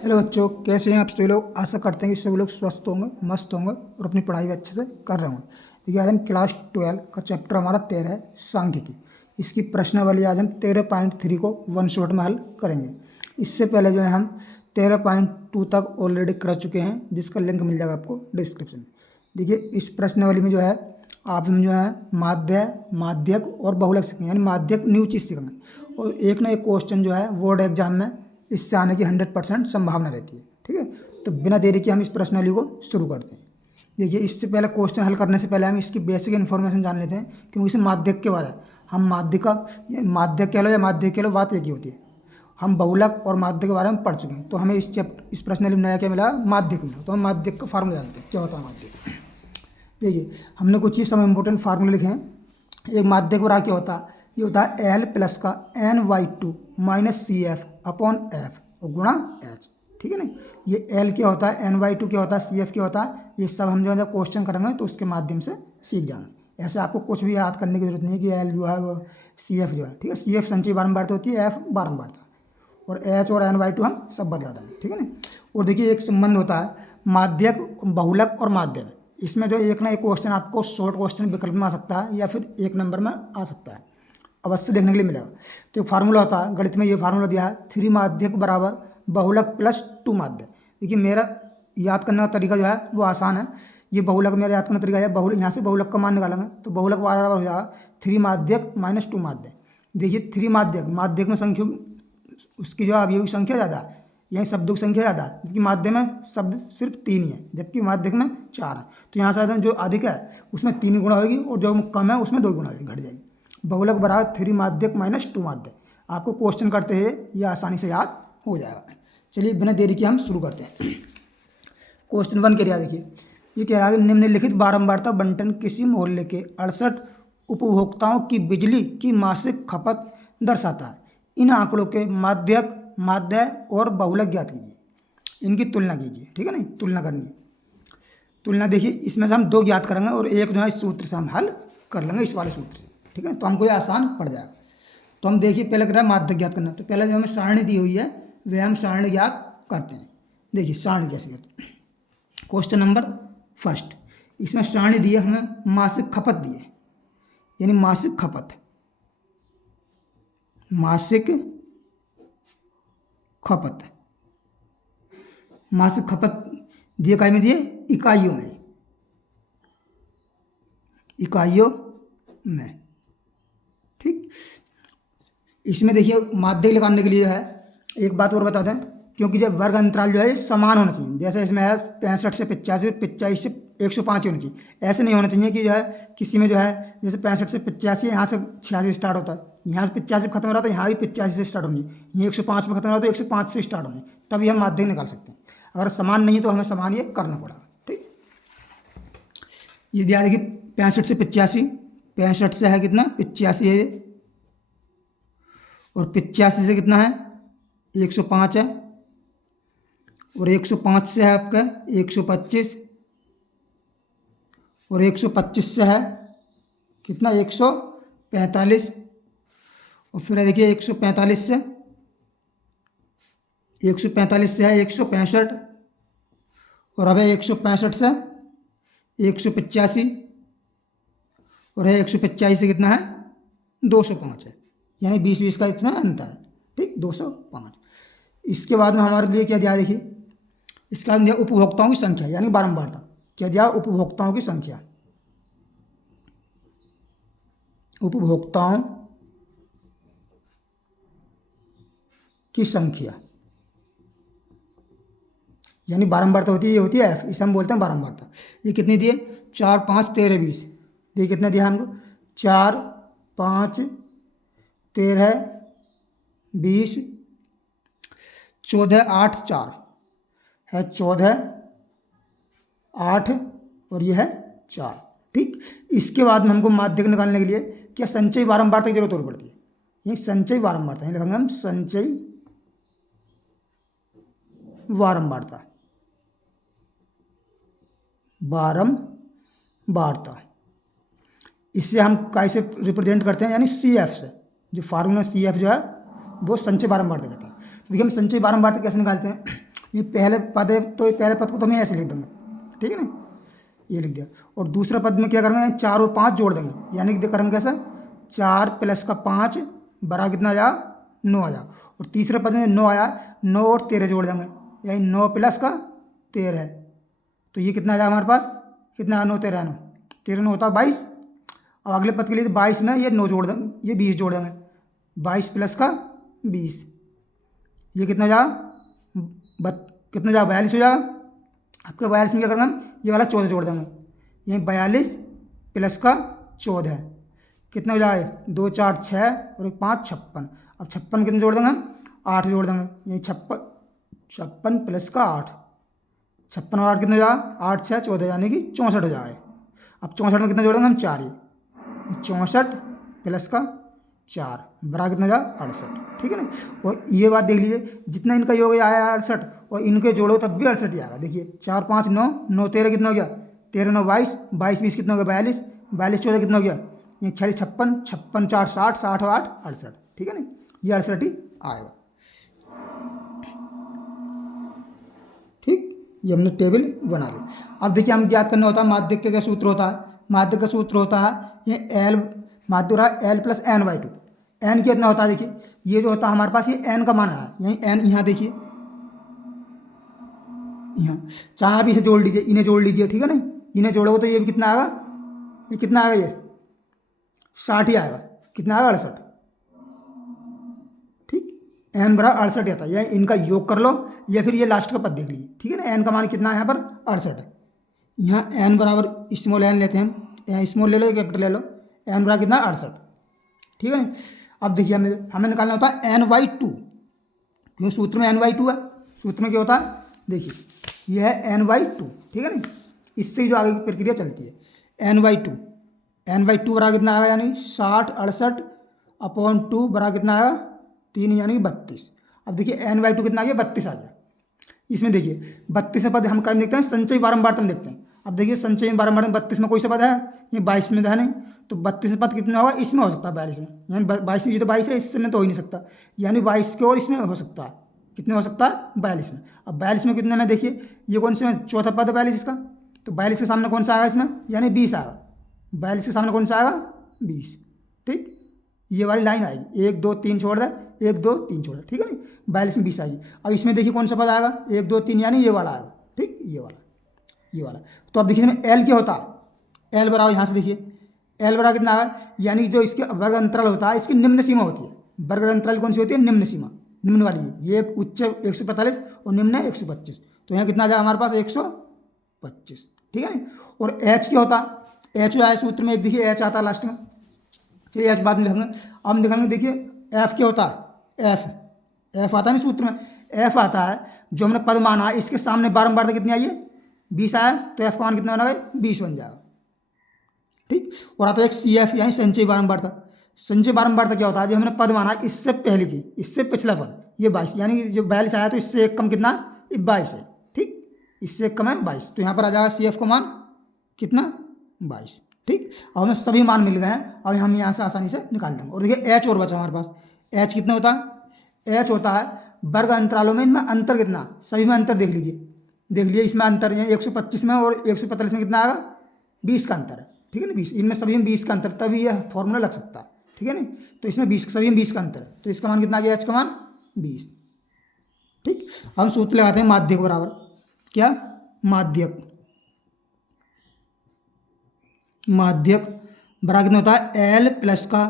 Hello बच्चों, कैसे हैं आप सभी लोग। आशा करते हैं कि सभी लोग स्वस्थ होंगे, मस्त होंगे और अपनी पढ़ाई भी अच्छे से कर रहे होंगे। देखिए, आज हम क्लास 12 का चैप्टर हमारा 13 है, सांख्यिकी। इसकी प्रश्नावली आज हम 13.3 को वन शॉट में हल करेंगे। इससे पहले जो है हम 13.2 तक ऑलरेडी कर चुके हैं, जिसका लिंक मिल जाएगा आपको डिस्क्रिप्शन में। देखिए, इस प्रश्नावली में जो है आप हम जो है माध्य, माध्यक और बहुलक सीखेंगे, यानी माध्यक न्यू चीज़ सीखेंगे। और एक ना एक क्वेश्चन जो है बोर्ड एग्जाम में इससे आने की 100% संभावना रहती है। ठीक है, तो बिना देरी के हम इस प्रश्नावली को शुरू करते हैं। देखिए, इससे पहले क्वेश्चन हल करने से पहले हम इसकी बेसिक इन्फॉर्मेशन जान लेते हैं, क्योंकि इसे माध्यक के बारे में हम माध्यक कह लो या माध्यक कह लो, बात एक ही होती है। हम बहुलक और माध्यक के बारे में पढ़ चुके हैं, तो हमें इस प्रश्नावली में नया क्या मिला, माध्यक मिला। तो हम माध्यक का फार्मूला जानते हैं, क्या होता है माध्यक। देखिए, हमने कुछ ही समय इंपॉर्टेंट फार्मूले लिखे हैं। एक माध्यक बराबर क्या होता है, ये होता है एल प्लस का NY2 minus CF upon F और गुणा एच। ठीक है ना, ये एल क्या होता है, NY2 क्या होता है, CF क्या होता है, ये सब हम जो है क्वेश्चन करेंगे तो उसके माध्यम से सीख जाएंगे। ऐसे आपको कुछ भी याद करने की जरूरत नहीं है कि एल जो है वो CF जो है। ठीक है, CF संचयी बारंबारता होती है, एफ बारंबारता, और एच और NY2 हम सब बदला देंगे। ठीक है ना। और देखिए, एक संबंध होता है माध्यक, बहुलक और माध्यक। इसमें जो एक ना एक क्वेश्चन आपको शॉर्ट क्वेश्चन विकल्प में आ सकता है या फिर एक नंबर में आ सकता है, अवश्य देखने के लिए मिलेगा। तो एक फार्मूला होता है गणित में, ये फार्मूला दिया है 3 माध्यक बराबर बहुलक प्लस 2 माध्यक। देखिए, मेरा याद करने का तरीका जो है वो आसान है। ये बहुलक मेरा याद करने का तरीका है, यहाँ से बहुलक का मान निकालेंगे तो बहुलक बराबर हो जाएगा 3 माध्यक माइनस 2 माध्यक। देखिए, 3 माध्यक में संख्या उसकी जो अवयवी संख्या ज़्यादा है, यहीं शब्दों की संख्या ज़्यादा है, जबकि माध्यक में शब्द सिर्फ 3 ही है, जबकि माध्यक में 4 है। तो यहाँ से जो अधिक है उसमें 3 गुणा होगी और जो कम है उसमें 2 गुणा होगी, घट जाएगी। बहुलक बराबर 3 माध्यक माइनस 2 माध्यक। आपको क्वेश्चन करते हैं ये आसानी से याद हो जाएगा। चलिए, बिना देरी के हम शुरू करते हैं। क्वेश्चन 1 कह रहा है, देखिए ये कह रहा है निम्नलिखित बारंबारता बंटन किसी मोहल्ले के 68 उपभोक्ताओं की बिजली की मासिक खपत दर्शाता है। इन आंकड़ों के माध्यक, माध्य और बहुलक ज्ञात कीजिए, इनकी तुलना कीजिए। ठीक है ना, तुलना करनी है। तुलना देखिए, इसमें से हम 2 ज्ञात करेंगे और एक जो है इस सूत्र से हम हल कर लेंगे, इस वाले सूत्र से। ठीक है, तो हमको ये आसान पड़ जाएगा। तो हम देखिए, पहले कर रहा है माध्यक ज्ञात करना। तो पहले जो हमें सारणी दी हुई है वह हम सारणी ज्ञात करते हैं। देखिए, सारणी कैसे करते हैं। क्वेश्चन नंबर फर्स्ट, इसमें सारणी दी है हमें मासिक खपत दी है, यानी मासिक खपत, मासिक खपत, मासिक खपत दिए इकाई में, दिए इकाइयों में, इकाइयों में। ठीक, इसमें देखिए माध्यक लगाने के लिए है एक बात और बता दें, क्योंकि जब वर्ग अंतराल जो है समान होना चाहिए। जैसे इसमें है 65 से 85, 85 से 105 होना चाहिए। ऐसे नहीं होना चाहिए कि जो है किसी में जो है जैसे 65 से 85 यहाँ से 86 स्टार्ट होता है, यहाँ से 85 खत्म हो रहा है तो यहाँ भी 85 से स्टार्ट होनी, ये 105 में खत्म हो रहा है तो 105 से स्टार्ट होनी, तभी हम माध्यक निकाल सकते हैं। अगर समान नहीं है तो हमें समान ये करना पड़ेगा। ठीक, ये दिया देखिए 65 से 85, 65 से है कितना 85 है, और 85 से कितना है 105 है, और 105 से है आपका 125, और 125 से है कितना 145, और फिर देखिए 145 से है 165, और अब है 165 से 185, और है 185 से कितना है 205 है, यानी 20-20 का इसमें अंतर है। ठीक, 205। इसके बाद में हमारे लिए क्या दिया, देखिए इसका दिया उपभोक्ताओं की संख्या, यानी बारंबारता। क्या दिया, उपभोक्ताओं की संख्या, उपभोक्ताओं की संख्या, यानी बारंबारता होती है, ये होती है F, इसे हम बोलते हैं बारंबारता। ये कितनी दिए 4, 5, 13, 20। देखिए कितना दिया हमको 4, 5, 13, 20, 14, 8, 4 है 14, 8 और यह है 4। ठीक, इसके बाद में हमको माध्यक निकालने के लिए क्या संचयी बारंबारता की जरूरत और पड़ती है। ये संचयी बारंबारता है, लिखेंगे हम संचयी बारंबारता, बारंबारता। इससे हम कैसे रिप्रेजेंट करते हैं, यानी CF से। जो फार्मूला CF जो है वो संचयी बारंबारता कहते हैं। देखिए, हम संचयी बारंबारता कैसे निकालते हैं। ये पहले पद है तो ये पहले पद को तो हम ऐसे लिख देंगे, ठीक है ना, ये लिख दिया। और दूसरे पद में क्या करेंगे, 4 और 5 जोड़ देंगे, यानी कि करेंगे कैसा, 4 प्लस का 5 बराबर कितना आ जाएगा, 9 आ जाएगा। और तीसरे पद में 9 आया, 9 और 13 जोड़ देंगे, यानी 9 प्लस का 13, तो ये कितना आ जाएगा हमारे पास, कितना 9 13 9 13 9 होता है 22। अब अगले पद के लिए 22 में ये 9 जोड़ देंगे, ये 20 जोड़ देंगे, 22 प्लस का 20, ये कितना हो जाएगा, कितना जाएगा 42 हो जाएगा। आपके 42 में क्या करेंगे हम, ये वाला 14 जोड़ देंगे, ये 42 प्लस का 14 कितना हो जाएगा, 2 4 6 और 1 5 56। अब 56 कितने जोड़ देंगे हम, 8 जोड़ देंगे, ये 56 प्लस का 8, 56 और 8 कितना हो जाएगा, 8 6 14 यानी कि 64 हो जाएगा। अब 64 में कितना जोड़ेंगे हम, 4, ये 64 प्लस का 4 बराबर कितना हो जाएगा 68, ठीक है ना। और ये बात देख लीजिए, जितना इनका योग आया 68 और इनके जोड़ो तब भी 68 ही आएगा। देखिए 4 5 9 9 13 कितना हो गया, 13 9 22 22 20 कितना हो गया 42 42 14 कितना हो गया, ये 46 56 56 4 60 60 और 8 68, ठीक है ना, ये 68 ही आएगा। ठीक, ये हमने टेबल बना ली। अब देखिए हम याद करना होता है माध्यक का क्या सूत्र होता है, माध्यक का सूत्र होता है ये एल, माध्यक रहा L plus N by two. N कितना होता है, देखिए ये जो होता है हमारे पास ये एन का मान है, यही एन यहाँ देखिए, यहाँ चाहे भी इसे जोड़ लीजिए, इन्हें जोड़ लीजिए, ठीक है ना, इन्हें जोड़ोगे तो ये भी कितना आएगा, ये कितना आएगा, ये 60 ही आएगा, कितना आएगा 68, ठीक, एन बराबर 68 आता है, या इनका योग कर लो या फिर ये लास्ट का पद देख लीजिए, ठीक है ना। एन का मान कितना है यहाँ पर 68 है, यहाँ एन बराबर स्मॉल एन लेते हैं हम, स्मॉल ले लो कैपिटल ले लो, एन बराबर कितना 68, ठीक है ना। अब देखिए हमें निकालना होता है एन बाई टू, क्योंकि सूत्र में एन बाई टू है, सूत्र में क्या होता है, देखिए यह है एन बाई टू, ठीक है ना, इससे जो आगे की प्रक्रिया चलती है, N by two, N by two बराबर कितना आएगा, यानी 60 68 अपॉन 2 बराबर कितना आएगा 3 यानी कि 32। अब देखिए एन बाई टू कितना आ गया 32 आ गया। इसमें देखिए 32 पद हम कहीं देखते हैं संचय बारंबारता में देखते हैं। अब देखिए संचय बारंबार में 32 में कोई सा पद है, ये 22 में तो है नहीं, तो 32 पद कितना होगा, इसमें हो सकता है 42 में, यानी 22 ये तो 22 है, इसमें तो हो ही नहीं सकता, यानी 22 के और इसमें हो सकता है, कितने हो सकता है 42 में। अब 42 में कितने में, देखिए ये कौन से में, चौथा पद है 42 इसका, तो 42 के सामने कौन सा आएगा इसमें, यानी 20 आएगा, 42 के सामने कौन सा आएगा 20, ठीक, ये वाली लाइन आएगी, 1 2 3 छोड़ दे, 1 2 3 छोड़ दे, ठीक है ना, 42 में 20 आएगी। अब इसमें देखिए कौन सा पद आएगा, 1 2 3 यानी ये वाला आएगा, ठीक, ये वाला। तो अब देखिए इसमें एल क्या होता है, एल बराबर यहाँ से देखिए एल बराबर कितना आएगा, यानी जो इसके वर्ग अंतराल होता है इसकी निम्न सीमा होती है, वर्ग अंतराल कौन सी होती है, निम्न सीमा, निम्न वाली है, ये उच्च 145 और निम्न है 125, तो यहाँ कितना आ जाएगा हमारे पास 125, ठीक है ना। और एच क्या होता है, एच जो आया सूत्र में, एक देखिए एच आता है लास्ट में, चलिए एच बाद में लिखेंगे। अब हम दिखाएंगे, देखिए एफ क्या होता है, एफ आता है ना सूत्र में, एफ आता है जो हमने पद माना है इसके सामने बारंबारता कितनी आई है 20 आया, तो एफ का मान कितना बना 20 बन जाएगा, ठीक। और आता है एक सी एफ यानी संचय बारंबारता। संचय बारंबारता क्या होता है, जो हमने पद माना इससे पहले की, इससे पिछला पद ये 22, यानी जो 42 आया तो इससे एक कम कितना 22 है, ठीक, इससे एक कम है 22, तो यहाँ पर आ जाएगा सी एफ का मान कितना 22, ठीक। अब हमें सभी मान मिल गए हैं, अब हम यहाँ से आसानी से निकाल देंगे। और देखिए एच और बचा हमारे पास, एच कितना होता है, एच होता है वर्ग अंतरालों में, इनमें अंतर कितना, सभी में अंतर देख लीजिए इसमें अंतर है 125 में और 145 में कितना आएगा 20 का अंतर है, ठीक है ना, 20, इनमें सभी में 20 का अंतर, तभी यह फॉर्मूला लग सकता है, ठीक है ना। तो इसमें 20 सभी में 20 का अंतर है, तो इसका मान कितना आ गया, एच का मान 20, ठीक। हम सूत्र लगाते हैं माध्यक बराबर क्या, माध्यक बराबर कितना होता है, एल प्लस का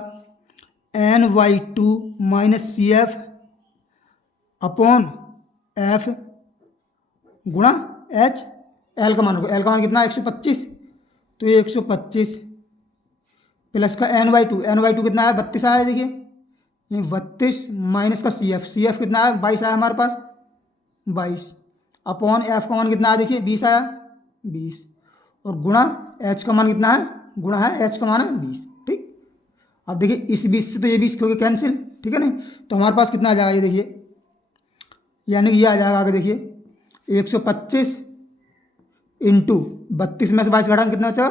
N by two minus C F upon F गुणा एच, एल का मान होगा, एल का मान कितना 125, तो ये 125 प्लस का एन बाई टू कितना है 32 आया, देखिए ये 32 माइनस का सी एफ कितना है 22 आया हमारे पास 22 अपॉन एफ का मान कितना आया, देखिए 20 आया 20, और गुणा एच का मान कितना है, गुणा है एच का मान है 20, ठीक। अब देखिए इस 20 से तो ये 20 क्योंकि कैंसिल, ठीक है ना, तो हमारे पास कितना आ जाएगा, ये देखिए यानी ये आ जाएगा आगे देखिए 125 इंटू 32 में से 22 घटाएंगे कितना बचा,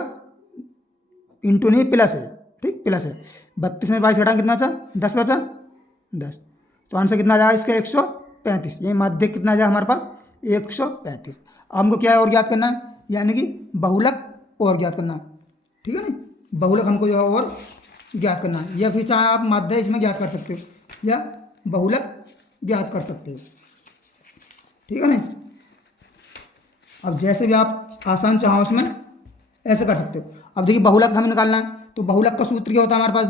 इंटू नहीं प्लस है, ठीक, प्लस है, 32 में 22 घटाएंगे कितना बचा 10 बचा 10, तो आंसर कितना आ जाएगा इसका 135, ये माध्यक कितना आ जाएगा हमारे पास 135। हमको क्या है और ज्ञात करना है, यानी कि बहुलक और ज्ञात करना है, ठीक है ना। बहुलक हमको जो है और ज्ञात करना है, या फिर चाहे आप माध्य इसमें ज्ञात कर सकते हो या बहुलक ज्ञात कर सकते हो, ठीक है ना। अब जैसे भी आप आसान चाहो उसमें ऐसे कर सकते हो। अब देखिए बहुलक हमें निकालना है, तो बहुलक का सूत्र क्या होता है हमारे पास,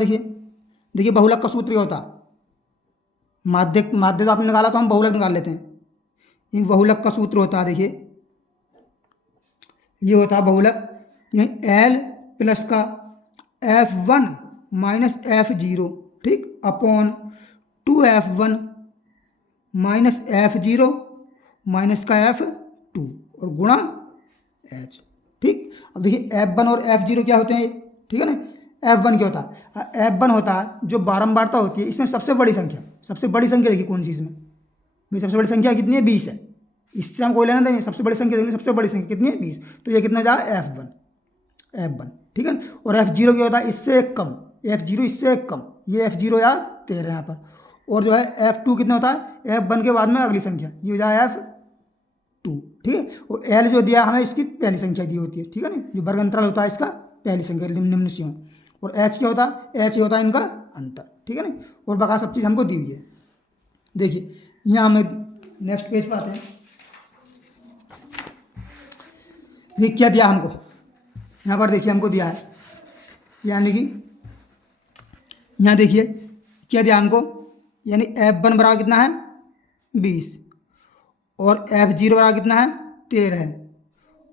देखिए बहुलक का सूत्र क्या होता है, माध्य माध्य तो आपने निकाला, तो हम बहुलक निकाल लेते हैं। ये बहुलक का सूत्र होता है, देखिए ये होता है बहुलक, ये L प्लस का F1 माइनस F0, ठीक, upon 2F1 minus F0 minus का F2 और गुणा H, ठीक। अब देखिए F1 और F0 क्या होते हैं, ठीक है ना। F1 क्या होता है, F1 होता है जो बारंबारता होती है, इसमें सबसे बड़ी संख्या देखिए कौन सी, इसमें भाई सबसे बड़ी संख्या कितनी है, 20 है। इससे हम कोई लेना देंगे, सबसे बड़ी संख्या देंगे, सबसे बड़ी संख्या कितनी है, 20, तो ये कितना जाएगा F1, ठीक है। और F0 क्या होता है, इससे एक कम, F0 इससे एक कम, ये F0 या 13 यहाँ पर। और जो है F2 कितना होता है, F1 के बाद में अगली संख्या, ये हो जाए F2, ठीक है। और L जो दिया हमें इसकी पहली संख्या दी होती है, ठीक है ना, जो वर्ग अंतराल होता है इसका पहली संख्या निम्न सीमा। और H क्या होता है, H होता है इनका अंतर, ठीक है ना। और बाकी सब चीज़ हमको दी हुई है। देखिए यहाँ हमें नेक्स्ट पेज पर आते हैं, ये क्या दिया हमको, यहाँ पर देखिए हमको दिया है, यानी कि यहाँ देखिए क्या दिया हमको, यानी F1 बराबर कितना है 20 और F0 बराबर कितना है 13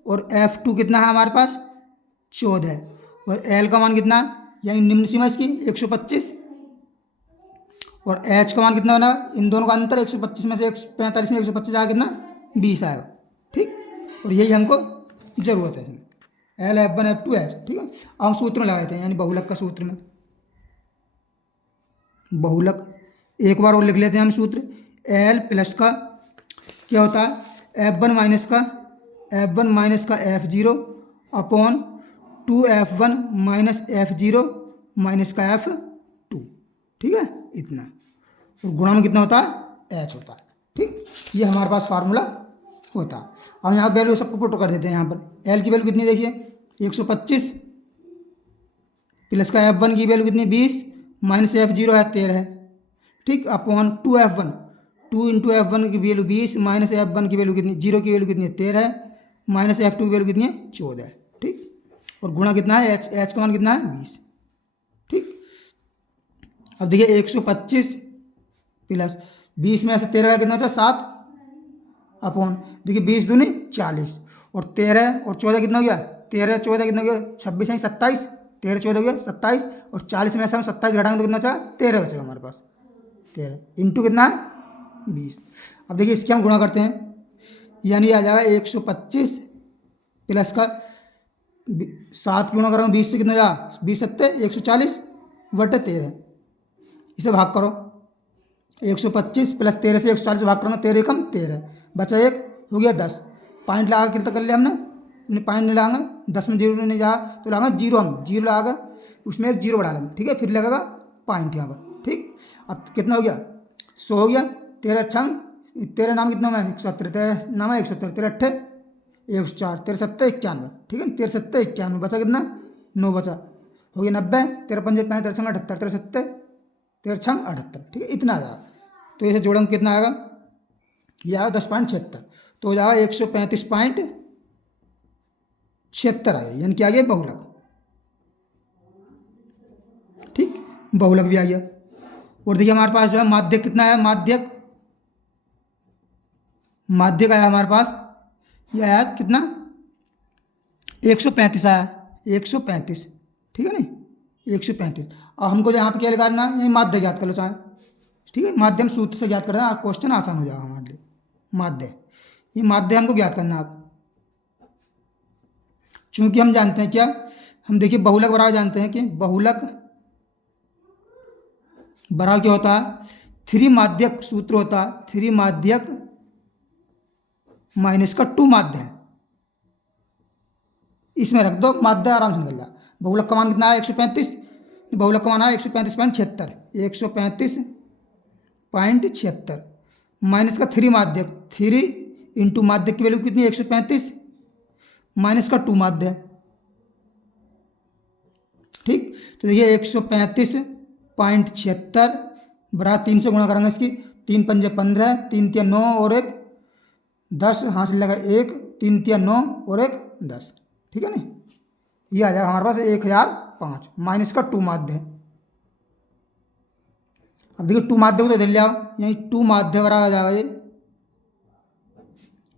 और F2 कितना है हमारे पास 14 और L का मान कितना है, यानी निम्न सीमा इसकी 125 और H का मान कितना बना, इन दोनों का अंतर 125 में से 45 में 125 आएगा कितना 20 आएगा, ठीक। और यही हमको ज़रूरत है इसमें, L F1 F2 H, ठीक है। अब हम सूत्र में लगाते हैं, यानी बहुलक का सूत्र में, बहुलक एक बार और लिख लेते हैं हम सूत्र, L प्लस का क्या होता है F1 माइनस का F0 upon 2F1 minus F0 minus का F2, ठीक है, इतना। और गुणा में कितना होता है H होता है, ठीक। ये हमारे पास फार्मूला होता है। अब यहाँ वैल्यू सबको पुट कर देते हैं। यहाँ पर L की वैल्यू कितनी देखिए 125 प्लस का F1 की वैल्यू कितनी 20 माइनस F0 है 13, ठीक, अपॉन 2F1, 2 इंटू F1 की वैल्यू 20 माइनस F1 की वैल्यू कितनी 0 की वैल्यू कितनी है 13 माइनस F2 की वैल्यू कितनी है 14, ठीक। और गुणा कितना है H का मान कितना है 20, ठीक। अब देखिए 125 प्लस 20 में से 13 का कितना होता है 7 अपॉन, देखिए 20 दूनी 40 और 13 और 14 कितना हो गया 13 14 कितना हो गया 26 है 27, 13 14 हो गया 27 और 40 में से हम 27 घटाएंगे तो कितना बचा 13 बचेगा हमारे पास, 13 इंटू कितना है 20। अब देखिए इसके हम गुणा करते हैं, यानी आ जाएगा 125 प्लस का 7 गुणा करो 20 से कितना हो जाएगा 20 सत्ते 140 बटे 13, इसे भाग करो 125 प्लस 13 से 140 भाग करूँगा 13 कम 13 बचा 1 हो गया 10, पॉइंट लगा कितना कर लिया हमने, पॉइंट नहीं लगाएंगे 10 में 0 नहीं जा तो लगाएंगे 0, हम 0 लगाएगा उसमें एक 0 बढ़ा लेंगे, ठीक है, फिर लगेगा पॉइंट यहाँ पर, ठीक। अब कितना हो गया 100 हो गया, 13 अच्छा 13 नाम कितना है 170, 13 नाम है 170, 13 अट्ठे 104, 13 सत्ते 91, ठीक है, 13 सत्ते 91 बचा कितना 9 बचा, हो गया 90, 13 पंजे 35 13 78, 13 सत्ते 13 छंग 78, ठीक है, इतना आ जाएगा। तो इसे जोड़ेंगे कितना आएगा, यह आएगा 10.76, तो हो जाएगा 135.76 आएगा, यानी क्या आ गया बहुलक, ठीक, बहुलक भी आ गया। और देखिए हमारे पास जो है माध्यक कितना है, माध्यक आया हमारे पास, यह आया कितना 135 आया, 135, ठीक है ना 135। और हमको यहाँ पे क्या निकालना है, यही माध्य ज्ञात कर लो चाहे, ठीक है, माध्यम सूत्र से ज्ञात कर देना, क्वेश्चन आसान हो जाएगा हमारे लिए। माध्य, ये माध्य हमको ज्ञात करना है आप, चूंकि हम जानते हैं क्या, हम देखिए बहुलक बराबर जानते हैं कि बहुलक बराबर क्या होता है, 3 माध्यक सूत्र होता है, 3 माध्यक माइनस का 2 माध्य है, इसमें रख दो माध्य आराम से निकल जाए। बहुलक का मान कितना है 135, बहुलक का मान है 135.76, 135.76 माइनस का 3 माध्यक, 3 इंटू माध्य की वैल्यू कितनी 135 माइनस का 2 माध्य, ठीक। तो देखिए 135.76 बराबर 3 से गुणा करेंगे इसकी, 3 पंजे 15, 3 तिया 9 और 1 10, हाथ से लगा 1, 3 तिया 9 और 1 10, ठीक है ना। ये आ जाएगा हमारे पास 1005 माइनस का 2 माध्य। अब देखिए 2 माध्य को तो इधर ले आओ, यही 2 माध्य बराबर आ जाएगा ये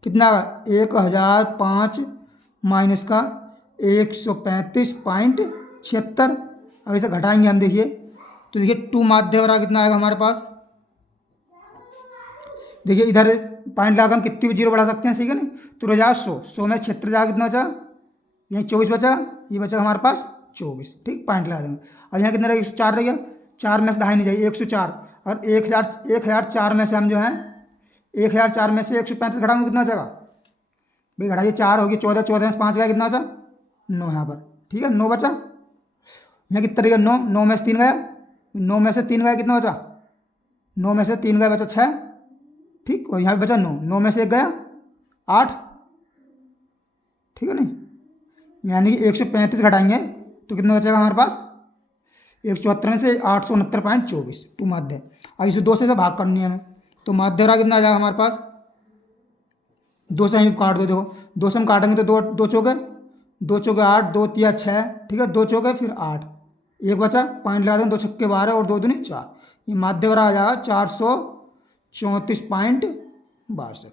कितना 1005 माइनस का 135.76। अब इसे घटाएंगे हम, देखिए तो देखिए 2 माध्य बराबर कितना आएगा हमारे पास। देखिए इधर पॉइंट लगा हम कितनी भी जीरो बढ़ा सकते हैं, ठीक है ना। तो रह जाएगा 100 में 76 जाएगा, कितना बचा यहीं 24 बचा, ये बचा हमारे पास 24, ठीक। पॉइंट लगा देंगे। अब यहाँ कितना रहेगा 104 रह गया, 4 में से ढाई नहीं जाएगी 104, और 1004 में से हम जो है 1004 में से 135 घटाएंगे, कितना बचेगा भाई, घटाइए 4 होगी 14, 14 में 5 गया, कितना बचा 9 यहाँ पर, ठीक है 9 बचा। यहाँ कितना रहेगा 9, 9 में से 3 गया, 9 में से 3 गया, कितना बचा 9 में से 3 गया बचा 6, ठीक। और यहाँ पे बचा 9, 9 में से 1 गया 8, ठीक है नहीं। यानी कि 135 घटाएंगे तो कितना बचेगा हमारे पास 174 में से 869.24 टू माध्य। अब इसे 2 से भाग करनी है हमें, तो माध्य रहा कितना आ जाएगा हमारे पास 2 से हम काट दो, देखो 2 से हम काटेंगे तो 2 चौके 8, 2 तिया 6, ठीक है 2 चौके फिर 8, 1 बचा, पॉइंट लगा देंगे 2 छक्के 12 और 2 दूनी 4, ये माध्य बराबर आ जाएगा 434.62,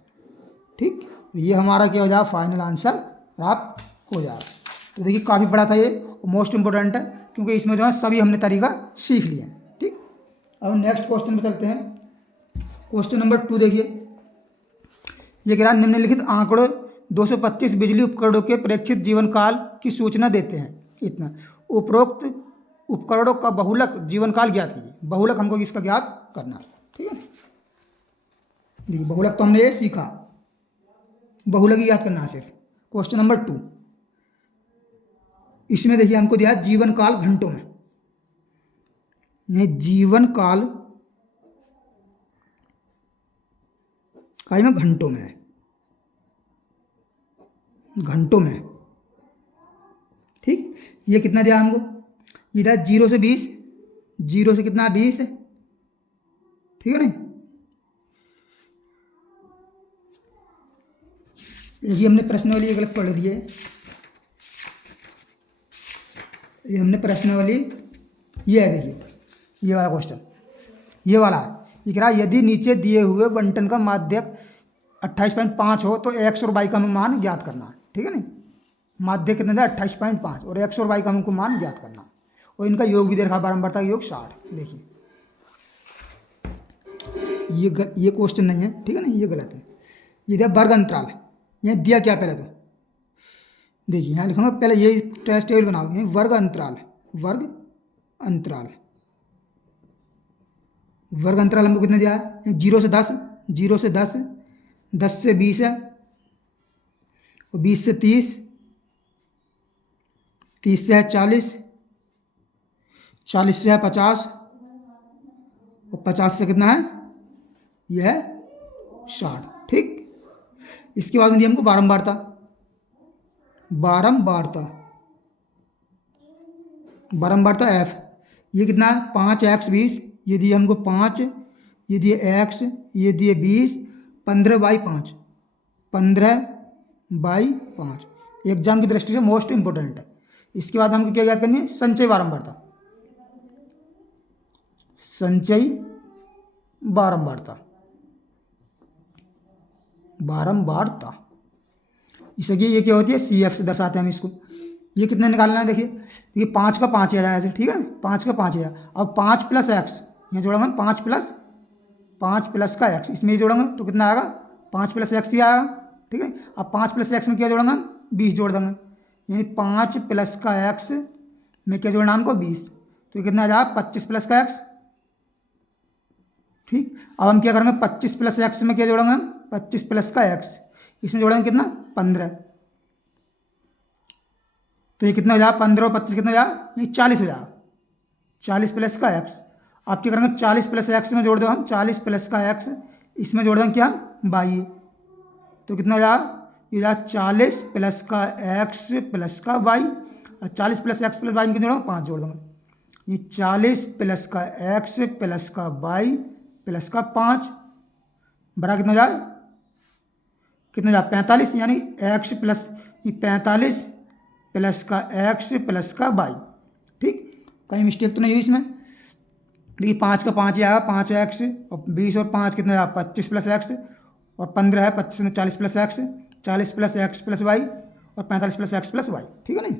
ठीक। ये हमारा क्या हो जाएगा फाइनल आंसर प्राप्त हो जाएगा। तो देखिए काफ़ी बड़ा था ये, मोस्ट इंपॉर्टेंट है क्योंकि इसमें जो है सभी हमने तरीका सीख लिया है, ठीक। अब नेक्स्ट क्वेश्चन पर चलते हैं। क्वेश्चन नंबर 2 देखिए, ये कह रहा है निम्नलिखित आंकड़े 225 बिजली उपकरणों के प्रेक्षित जीवन काल की सूचना देते हैं, इतना उपरोक्त उपकरणों का बहुलक जीवन काल ज्ञात कीजिए। बहुलक हमको इसका ज्ञात करना है, ठीक है। देखिए बहुलक तो हमने ये सीखा, बहुलक ही याद करना है सिर्फ। क्वेश्चन नंबर 2, इसमें देखिए हमको दिया जीवन काल घंटों में, नहीं जीवन काल में घंटों में है, घंटों में, ठीक। ये कितना दिया हमको, इधर 0 से 20, 0 से कितना 20 है, ठीक है नहीं। ये हमने प्रश्नावली गलत पढ़ दी है, ये हमने प्रश्नावली ये है, देखिए ये वाला क्वेश्चन, ये वाला है। ये कह रहा है यदि नीचे दिए हुए बंटन का माध्यक 28.5 हो तो x और y का हमें मान ज्ञात करना है, ठीक है नहीं। माध्य कितना था 28.5 और x और y का हमको मान ज्ञात करना है, और इनका योग भी दे रखा बारंबारता योग 60। देखिए ये क्वेश्चन नहीं है, ठीक है ना, ये गलत है। ये दिया वर्ग अंतराल, यहाँ दिया क्या पहले तो देखिए यहाँ लिखूंगा, पहले ये टेस्ट टेबल बनाओ, ये वर्ग अंतराल, वर्ग अंतराल, वर्ग अंतराल हमको कितना दिया है 0 से 10, 0 से 10, 10 से 20 है, और 20 से 30, 30 से है 40, 40 से है 50, और 50 से कितना है यह है 60, ठीक। इसके बाद में दिया हमको बारंबारता, बारंबारता, बारंबारता f, ये कितना है 5x 20, ये दिए हमको 5, ये दिए x, ये दिए 20, 15/5, 15/5, एग्जाम की दृष्टि से मोस्ट इंपोर्टेंट है। इसके बाद हमको क्या याद करनी है, संचय बारंबारता, संचय बारंबारता, बारंबारता इसे की ये क्या होती है CF से दर्शाते हैं हम इसको। ये कितना निकालना है, देखिए 5 का 5 आ जाएगा ऐसे, ठीक है 5 का 5 आ। अब 5 + x यहाँ जोड़ेंगे, 5 प्लस का x इसमें जोड़ेंगे तो कितना आएगा 5 + x ही आएगा, ठीक है। अब 5 + x में क्या जोड़ेंगे 20 जोड़ देंगे, यानी 5 + का x में क्या जोड़ना हमको 20, तो कितना आ जाएगा 25 + का x, ठीक। अब हम क्या करेंगे 25 + x में क्या जोड़ेंगे हम 25 + का x, इसमें जोड़ेंगे कितना 15, तो ये कितना हो जाएगा 15 और 25 कितना हो जाएगा, ये 40 हो जाएगा, 40 + का x। आप क्या करेंगे 40 + x में जोड़ दो हम 40 + का x, इसमें जोड़ देंगे क्या 22, तो कितना हो जाएगा, ये जाएगा 40 प्लस का एक्स प्लस का वाई, और 40 प्लस एक्स प्लस वाई में कितना जोड़ूंगा, 5 जोड़ दूंगा। ये 40 प्लस का एक्स प्लस का वाई प्लस का 5 बड़ा कितना हो जाए, कितना जाए 45, यानी एक्स प्लस ये 45 प्लस का एक्स प्लस का वाई। ठीक, कहीं मिस्टेक तो नहीं हुई इसमें। देखिए 5 का 5 ही आएगा, 5 एक्स और 20 और 5 कितना आया 25 प्लस एक्स, और 15 है 25 में 40 plus X, 40 plus X plus Y और 45 प्लस एक्स प्लस वाई। ठीक है नहीं।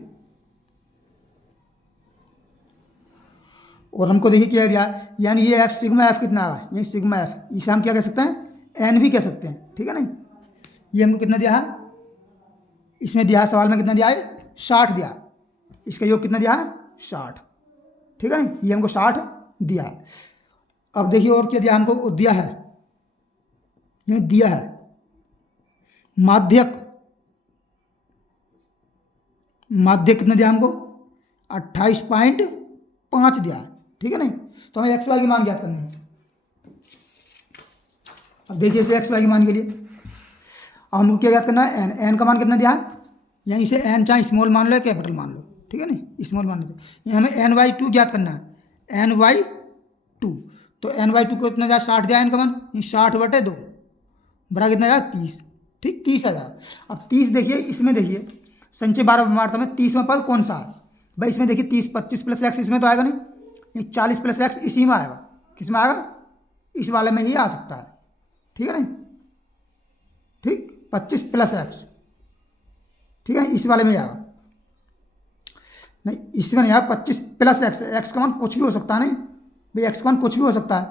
और हमको देखिए क्या दिया, यानी ये एफ सिग्मा एफ कितना आया, ये सिग्मा एफ, इसे हम क्या कह सकते हैं, एन भी कह सकते हैं। ठीक है नहीं। ये हमको कितना दिया है, इसमें दिया है सवाल में कितना दिया है, 60 दिया, इसका योग कितना दिया है 60। ठीक है नहीं, ये हमको 60 दिया है। अब देखिए और क्या दिया हमको, दिया है, ये दिया है माध्यक, माध्यक कितना दिया हमको 28.5 दिया है। ठीक है नहीं। तो हमें एक्स वाई की मान ज्ञात करनी है। अब देखिए इसे एक्स वाई की मान के लिए अब हमको क्या ज्ञात करना है, एन, एन का मान कितना दिया है, यानी इसे एन चाहे स्मॉल मान लो या कैपिटल मान लो। ठीक है नहीं, स्मॉल मान लो, ये हमें एन वाई 2 ज्ञात करना है, एन वाई 2। तो एन वाई 2 को कितना दिया, 60 दिया एन का मान, ये 60/2 बड़ा कितना जाएगा 30। ठीक, 30 आ जाएगा। अब 30 देखिए, इसमें देखिए संचय 12 परमाणु में 30वां पद कौन सा है भाई, इसमें देखिए 30 25 प्लस एक्स इसमें तो आएगा नहीं, ये 40 प्लस एक्स इसी में आएगा, किस में आएगा, इस वाले में ही आ सकता है। ठीक है नहीं। ठीक, 25 प्लस एक्स, ठीक है, इस वाले में आएगा नहीं, इसमें नहीं आएगा 25 प्लस एक्स, एक्स का मान कुछ भी हो सकता है नहीं भाई, एक्स का मान कुछ भी हो सकता है।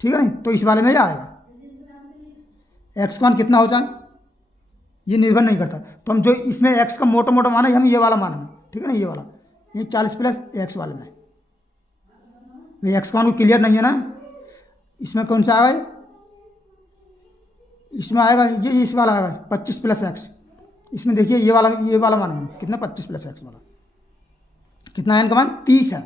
ठीक है नहीं, तो इस वाले में ही आएगा। एक्स का मान कितना हो जाए ये निर्भर नहीं करता, तो हम जो इसमें एक्स का मोटा मोटा मान है हम ये वाला मानेंगे। ठीक है ना, ये वाला, ये 40 प्लस एक्स वाले में भाई एक्स का मान क्लियर नहीं है ना, इसमें कौन सा आएगा, इसमें आएगा ये इस वाला आएगा 25 प्लस एक्स, इसमें देखिए ये वाला मानेंगे कितना 25 प्लस एक्स वाला, कितना एन का मान 30 है।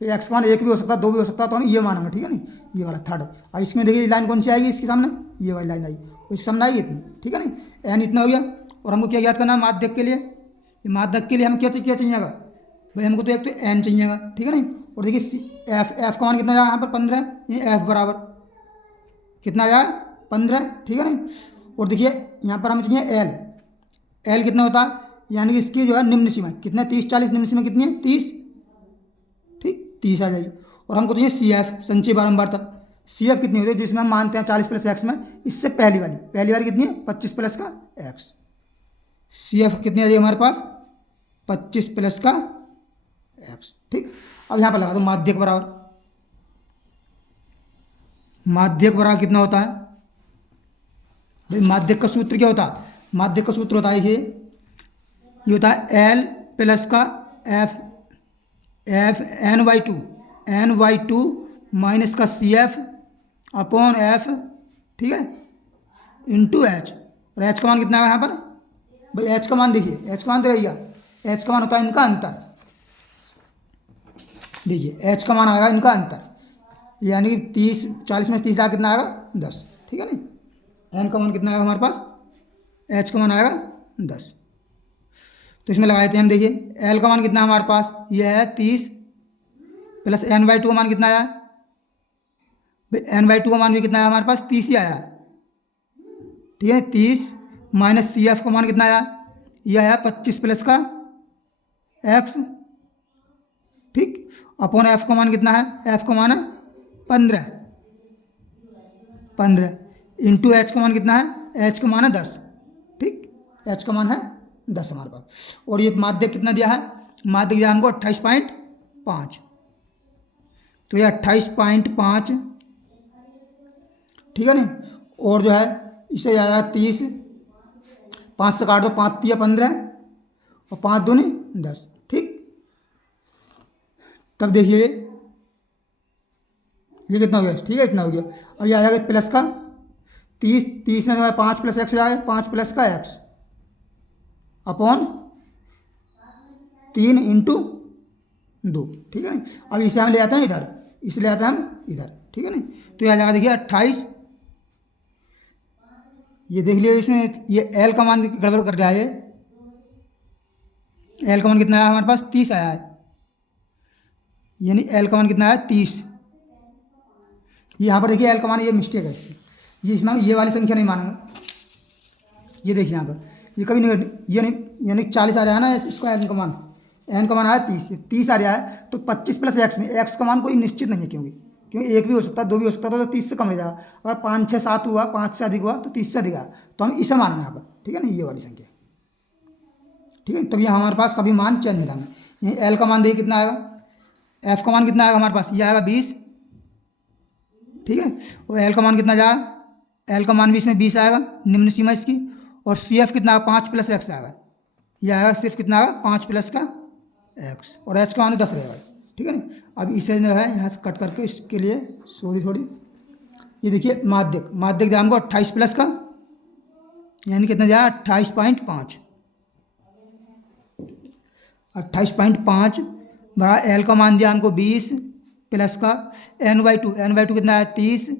एक्स का मान 1 भी हो सकता है 2 भी हो सकता है, तो हम ये मानेंगे। ठीक है नहीं, ये वाला थर्ड। और इसमें देखिए लाइन कौन सी आएगी इसके सामने, ये वाली लाइन आएगी, कुछ सामने आएगी इतनी। ठीक है नहीं, एन इतना हो गया। और हमको क्या ज्ञात करना है माध्यक के लिए, ये माध्यक के लिए हम क्या चाहिएगा भाई, हमको तो एक तो एन चाहिएगा। ठीक है नहीं। और देखिए एफ का मान कितना आया यहाँ पर 15, ये एफ बराबर कितना आया 15। ठीक है नहीं। और देखिए यहाँ पर हमें चाहिए एल, एल कितना होता है, यानी कि इसकी जो है निम्न सीमा कितना 30 40, निम्न सीमा कितनी है 30। ठीक, 30 आ जाएगी। और हमको चाहिए सी एफ, संचय बारंबारता, सी एफ कितनी होती है जिसमें हम मानते हैं 40 प्लस एक्स में, इससे पहली वाली कितनी है 25 प्लस का एक्स। सी एफ कितनी आ जाएगी हमारे पास 25 प्लस का एक्स। ठीक, अब यहाँ पर लगा दो माध्यक बराबर, माध्यक बराबर कितना होता है भाई, माध्यक का सूत्र क्या होता है, माध्यक का सूत्र होता है ये होता है एल प्लस का F N by two minus का सी एफ अपॉन एफ। ठीक है, इंटू एच। और एच का मान कितना है यहाँ पर भाई, एच का मान देखिए, एच का मान तो रहेगा, एच का मान होता है इनका अंतर। देखिए एच का मान आएगा इनका अंतर, यानी 30 40 में 30 आएगा कितना आएगा 10। ठीक है नहीं, एन का मान कितना आएगा हमारे पास, एच का मान आएगा 10। तो इसमें लगाए थे हम, देखिए एल का मान कितना है हमारे पास, ये है 30 प्लस एन बाई 2 का मान कितना आया भाई, एन बाई 2 का मान भी कितना आया हमारे पास 30 ही आया। ठीक है, 30 माइनस सी एफ का मान कितना आया, ये आया 25 प्लस का एक्स। ठीक, अपॉन एफ का मान कितना है, एफ का मान है 15 इंटू एच का मान कितना है, एच का मान है 10। ठीक, एच का मान है 10 हमारे पास। और ये माध्यक कितना दिया है, माध्यक दिया हमको 28.5, तो ये 28.5। ठीक है नहीं। और जो है इसे आया 30, 5 से काट दो, 5 3 15 और 5 2 10। ठीक, तब देखिए ये कितना हो गया, ठीक है इतना हो गया। अब ये आ जाएगा प्लस का 30 में 5 प्लस एक्स हो जाएगा, 5 प्लस का एक्स अपॉन 3 इंटू 2। ठीक है नहीं, अब इसे हम ले आते हैं इधर, इसे ले आते हैं हम इधर। ठीक है नहीं, तो यह आ जाएगा देखिए 28 ये देख लियो, इसमें ये एल का मान गड़बड़ कर रहा है। एल का मान कितना आया हमारे पास? 30 आया है, यानी एल का मान कितना आया? 30। यहाँ पर देखिए एल का मान, ये मिस्टेक है, ये इसमें ये वाली संख्या नहीं मानेंगे। ये देखिए यहाँ पर ये कभी नहीं, ये नहीं, यानी 40 आ रहा है ना इसका एन का मान, एन का मान आया 30 आ रहा है, तो 25 प्लस एक्स में एक्स का मान कोई निश्चित नहीं है, क्योंकि एक भी हो सकता है, दो भी हो सकता है, तो 30 से कम हो जाएगा। अगर 5 6 7 हुआ, 5 से अधिक हुआ तो 30 से अधिक आया, तो हम इसे मानेंगे यहाँ पर, ठीक है ना, ये वाली संख्या, ठीक है। तब यहाँ हमारे पास सभी मान चेंज हो जाएंगे। यहीं एल का मान देखिए कितना आएगा, एफ का मान कितना आएगा हमारे पास, ये आएगा 20, ठीक है। और एल का मान कितना जाएगा, एल का मान भी इसमें 20 आएगा, निम्न सीमा इसकी। और सी एफ कितना आएगा? 5 प्लस एक्स आएगा, ये आएगा सिर्फ कितना आएगा? 5 प्लस का एक्स, और एच का मान 10 रहेगा, ठीक है ना। अब इसे जो है यहाँ से कट करके, इसके लिए सॉरी थोड़ी, ये देखिए माध्यक, माध्यक ध्यान को 28 प्लस का, यानी कितना जाएगा? 28.5, 28.5 बड़ा एल का मान दिया हमको 20 प्लस का n/2, n/2 कितना है? 30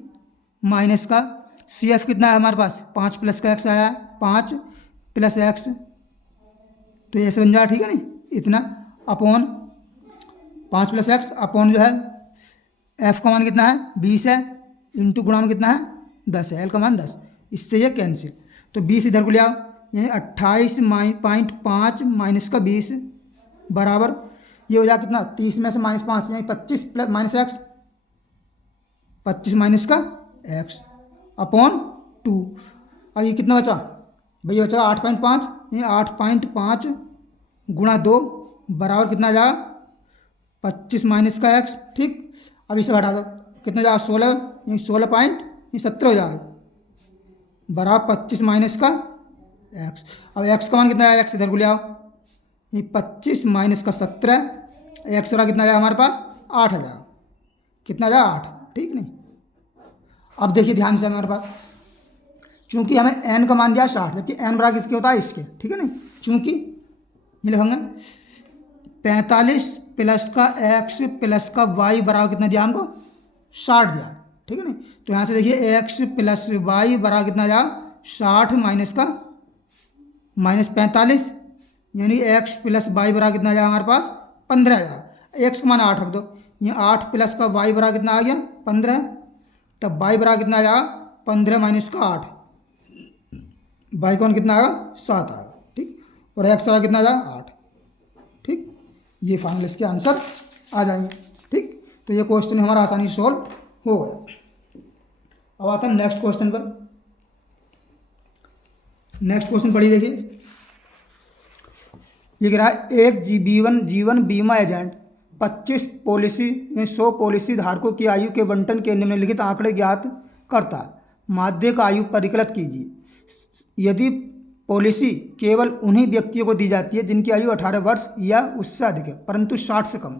माइनस का सी एफ कितना है हमारे पास? 5 प्लस का एक्स आया है, 5 प्लस एक्स, तो ये ऐसे बन जाएगा, ठीक है नहीं, इतना अपॉन 5 प्लस एक्स अपॉन जो है एफ का मान कितना है? 20 है, इंटू गुणा में कितना है? 10 है, एल का मान 10, इससे ये कैंसिल, तो 20 इधर को ले आओ, यानी 28.5 माइनस का 20 बराबर ये हो जाएगा कितना? 30 में से -5, यानी 25 प्लस माइनस एक्स, 25 माइनस का एक्स अपॉन 2। अब ये कितना बचा भैया? बचा 8.5, ये 8.5 गुणा 2 बराबर कितना आ जाएगा? 25 माइनस का एक्स, ठीक। अब इसे हटा दो, कितना जाएगा? 16, ये 16.17 हो जाएगा, बराबर 25 माइनस का एक्स। अब एक्स का मान कितना है? एक्स इधर को ले आओ, ये 25 माइनस का 17, एक्स वाला कितना जाएगा हमारे पास? 8 आ जाएगा, कितना जाएगा? 8, ठीक नहीं। अब देखिए ध्यान से हमारे पास, चूंकि हमें n का मान दिया 60, जबकि n बराबर किसके होता है? इसके, ठीक है नहीं। चूंकि ये लिखेंगे 45 प्लस का x प्लस का y बराबर कितना दिया हमको? 60 दिया, ठीक है नहीं। तो यहाँ से देखिए x प्लस वाई बराबर कितना जाएगा? 60 माइनस का -45, यानी x प्लस वाई बराबर कितना जाएगा हमारे पास? 15 आ जाएगा। x का मान 8 रख दो, ये 8 प्लस का y बराबर कितना आ गया? 15, तब y बराबर कितना आ जाएगा? 15 माइनस का 8, y का मान कितना आएगा? 7 आएगा, ठीक। और x बराबर कितना आ जाएगा? 8, ठीक। ये फाइनल इसके आंसर आ जाएंगे, ठीक। तो ये क्वेश्चन हमारा आसानी से सॉल्व हो गया। अब आता है नेक्स्ट क्वेश्चन पर। नेक्स्ट क्वेश्चन पढ़िए, देखिए ये कह रहा है एक जीवन बीमा एजेंट 25 पॉलिसी में 100 पॉलिसी धारकों की आयु के बंटन के निम्नलिखित आंकड़े ज्ञात करता है। माध्यक आयु परिकलित कीजिए। यदि पॉलिसी केवल उन्हीं व्यक्तियों को दी जाती है जिनकी आयु 18 वर्ष या उससे अधिक है, परंतु 60 से कम।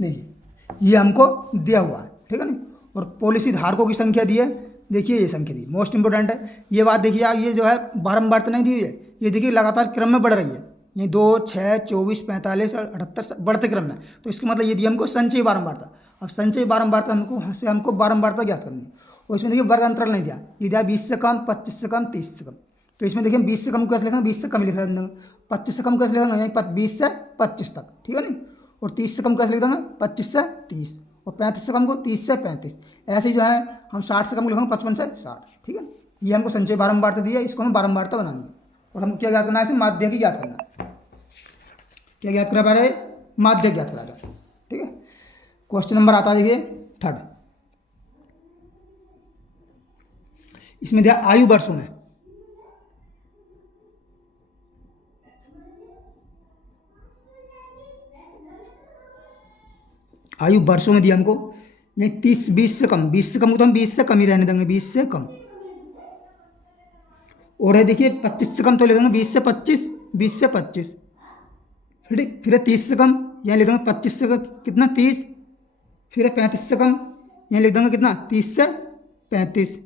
देखिए ये हमको दिया हुआ है, ठीक है ना, और पॉलिसी धारकों की संख्या दी है, देखिए ये संख्या दी, मोस्ट इंपोर्टेंट है ये बात। देखिए आप, ये जो है बारंबार तो नहीं दी हुई है, ये देखिए लगातार क्रम में बढ़ रही है, ये 2 6 24 45 और 78 बढ़ते क्रम में। तो इसका मतलब ये दिया हमको संचयी बारंबारता। अब संचयी बारंबारता हमको बारंबारता ज्ञात करनी है, और इसमें देखिए वर्ग अंतराल नहीं दिया, ये दिया 20 से कम, 25 से कम, 30 से कम। तो इसमें देखिए 20 से कम कैसे लिखेंगे? 20 से कम लिख देंगे। 25 से कम कैसे लिखेंगे? 20 से 25 तक, ठीक है नहीं। और 30 से कम कैसे लिख देंगे? 25 से 30। और 35 से कम को 30 से 35। ऐसे ही जो है हम 60 से कम को लिखेंगे 55 से 60, ठीक है। ये हमको संचय बारंबारता दी है, इसको हम बारंबारता बनाएंगे। और हमको क्या ज्ञात करना है? इसे माध्यक ही ज्ञात करना है। क्या ज्ञात करा पा रहे? माध्यक ज्ञात करा जाए, ठीक है। क्वेश्चन नंबर आता है देखिए 3rd। इसमें दिया आयु वर्षों में। आयु वर्षों में दिया हमको, ये 30 20 से कम, 20 से कम को तो हम 20 से कम ही रहने देंगे, 20 से कम। और है देखिए 25 से कम तो ले देंगे 20 से 25, 20 से 25, फिर है 30 से कम, यहाँ लिख देंगे 25 से कितना? 30। फिर है 35 से कम, यहाँ लिख देंगे कितना? 30 से 35।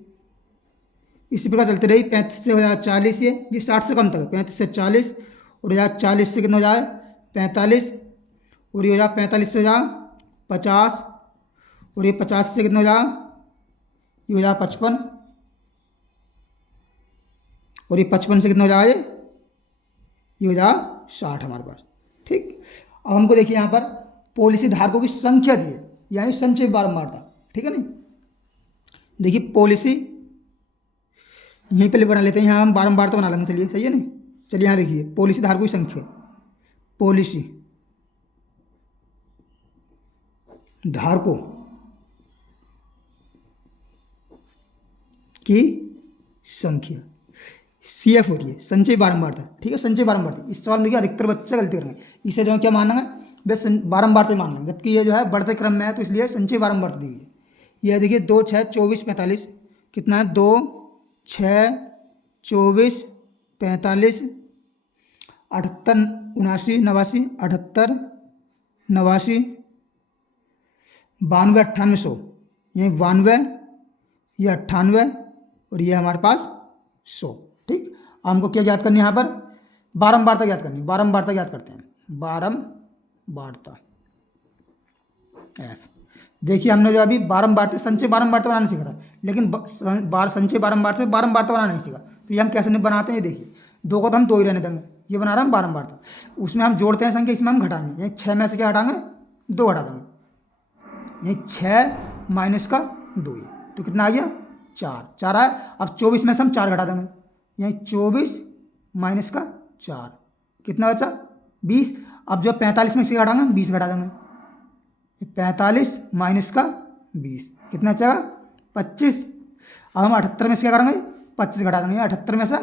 इसी प्रकार चलते रही, 35 से हो जाए 40, ये 60 से कम तक, 35 से 40, और या 40 से कितना हो जाए? 45, और ये हो जाए 45 से हो जाए 50, और ये 50 से कितना हो जाए? ये हो जाएगा 55 और ये 55 से कितना हो जाएगा, ये हो जाएगा 60 हमारे पास। ठीक, अब हमको देखिए यहाँ पर पॉलिसी धारकों की संख्या दी है, यानी संचय बारंबारता। ठीक है नहीं, देखिए पॉलिसी यहीं पहले बना लेते हैं, यहाँ हम बारंबारता बना लेंगे। चलिए सही है नहीं, चलिए यहाँ देखिए पॉलिसी धारकों की संख्या, पॉलिसी धारकों की संख्या CF होती है, संचय बारंबारता। ठीक है, संचय बारंबारता। इस सवाल में क्या अधिकतर बच्चे गलती करेंगे, इसे जो है क्या मानेंगे, बस बारंबारता मान लेंगे, जबकि ये जो है बढ़ते क्रम में है, तो इसलिए संचय बारंबारता दी है। ये देखिए 2 6 24 45 कितना है, 2 6 24 45 78 79 89 78 89 92 98 100, ये 92, ये 98 और ये हमारे पास 100। ठीक, हमको क्या याद करनी है यहाँ पर, बारंबारता याद करनी है। बारंबारता याद करते हैं, बारंबारता F। देखिए हमने जो अभी बारंबारता संचय बारंबारता बनाना सीखा था, लेकिन संचय बारंबारता से बारंबारता बनाना नहीं सीखा। तो ये हम कैसे नहीं बनाते हैं, देखिए 2 को तो हम 2 ही रहने देंगे, ये बना रहा हम बारंबारता, उसमें हम जोड़ते हैं संख्या, इसमें हम घटाएंगे। यही 6 में से क्या हटाएंगे, 2 घटा देंगे, यही 6 माइनस का 2, तो कितना आ गया 4 आया। अब 24 में से हम 4 घटा देंगे, यही 24 माइनस का 4 कितना बचा 20। अब जो 45 में से घटाएंगे 20 घटा देंगे, 45 माइनस का 20 कितना बचेगा 25। अब हम 78 में से क्या करेंगे 25 घटा देंगे, 78 में से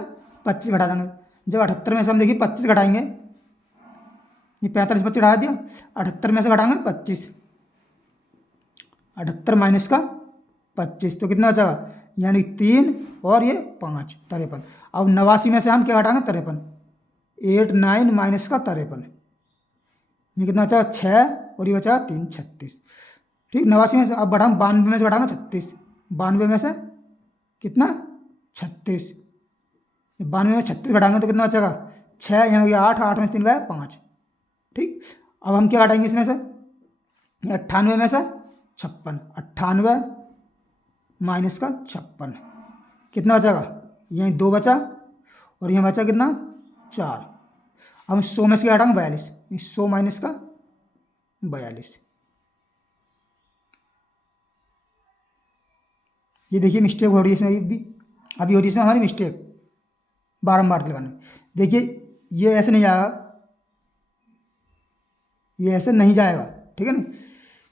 25 घटा देंगे। जब 78 में से हम देखिए 25 घटाएंगे, ये 45 25 घटा दिया, 78 में से घटाएंगे 25, 78 माइनस का 25 तो कितना बचेगा, यानी 3 और ये 5 53। अब 89 में से हम क्या घटाएंगे 53, 8 9 माइनस का 53, ये कितना बचा 6 और ये बचा 3 36। ठीक, 89 में से अब बढ़ा 92 में से घटाएंगे 36, 92 में से कितना 36, 92 में 36 घटाएंगे तो कितना बचेगा 6, यहाँ हो गया 8, 8 में से 3 गया 5। ठीक, अब हम क्या घटाएंगे इसमें से, 98 में से 56, 98 माइनस का 56 कितना बचेगा, यहीं 2 बचा और यहाँ बचा कितना 4। हम 100 में से क्या हटाएंगे 42, 100 माइनस का 42। ये देखिए मिस्टेक हो रही है इसमें, अभी हो रही है इसमें हमारी मिस्टेक बारंबार लगाने में। देखिए ये ऐसे नहीं जाएगा, ये ऐसे नहीं जाएगा। ठीक है ना,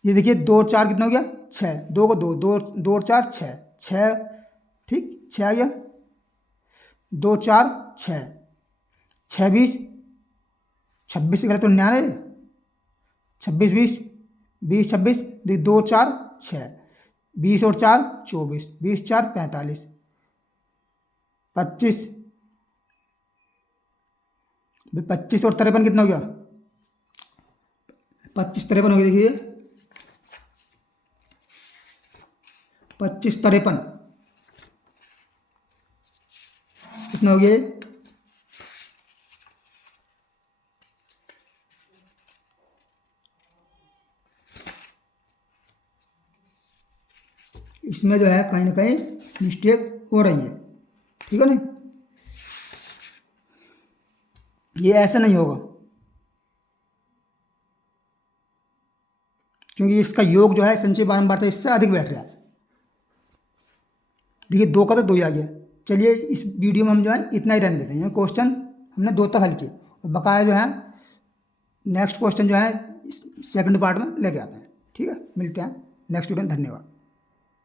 ये देखिए 2 4 कितना हो गया 6, 2 को 2 2 2 4 6 6, ठीक 6 आ गया, 2 4 6 6 20 26 से करे तो 99, 26 20 20 26 2 4 6 20 और 4 24 20 4 45 25 25 और 53 कितना हो गया 25 53 हो गया। देखिए 25 53 कितना हो गया, इसमें जो है कहीं ना कहीं मिस्टेक हो रही है। ठीक है ना, ये ऐसा नहीं होगा क्योंकि इसका योग जो है संचय बारंबारता इससे अधिक बैठ रहा है। देखिए 2 का तो 2 ही आ गया। चलिए इस वीडियो में हम जो है इतना ही रहने देते हैं, क्वेश्चन हमने 2 तक हल किए और बकाया जो है नेक्स्ट क्वेश्चन जो है सेकंड पार्ट में लेके आते हैं। ठीक है, मिलते हैं नेक्स्ट वीडियो में, धन्यवाद।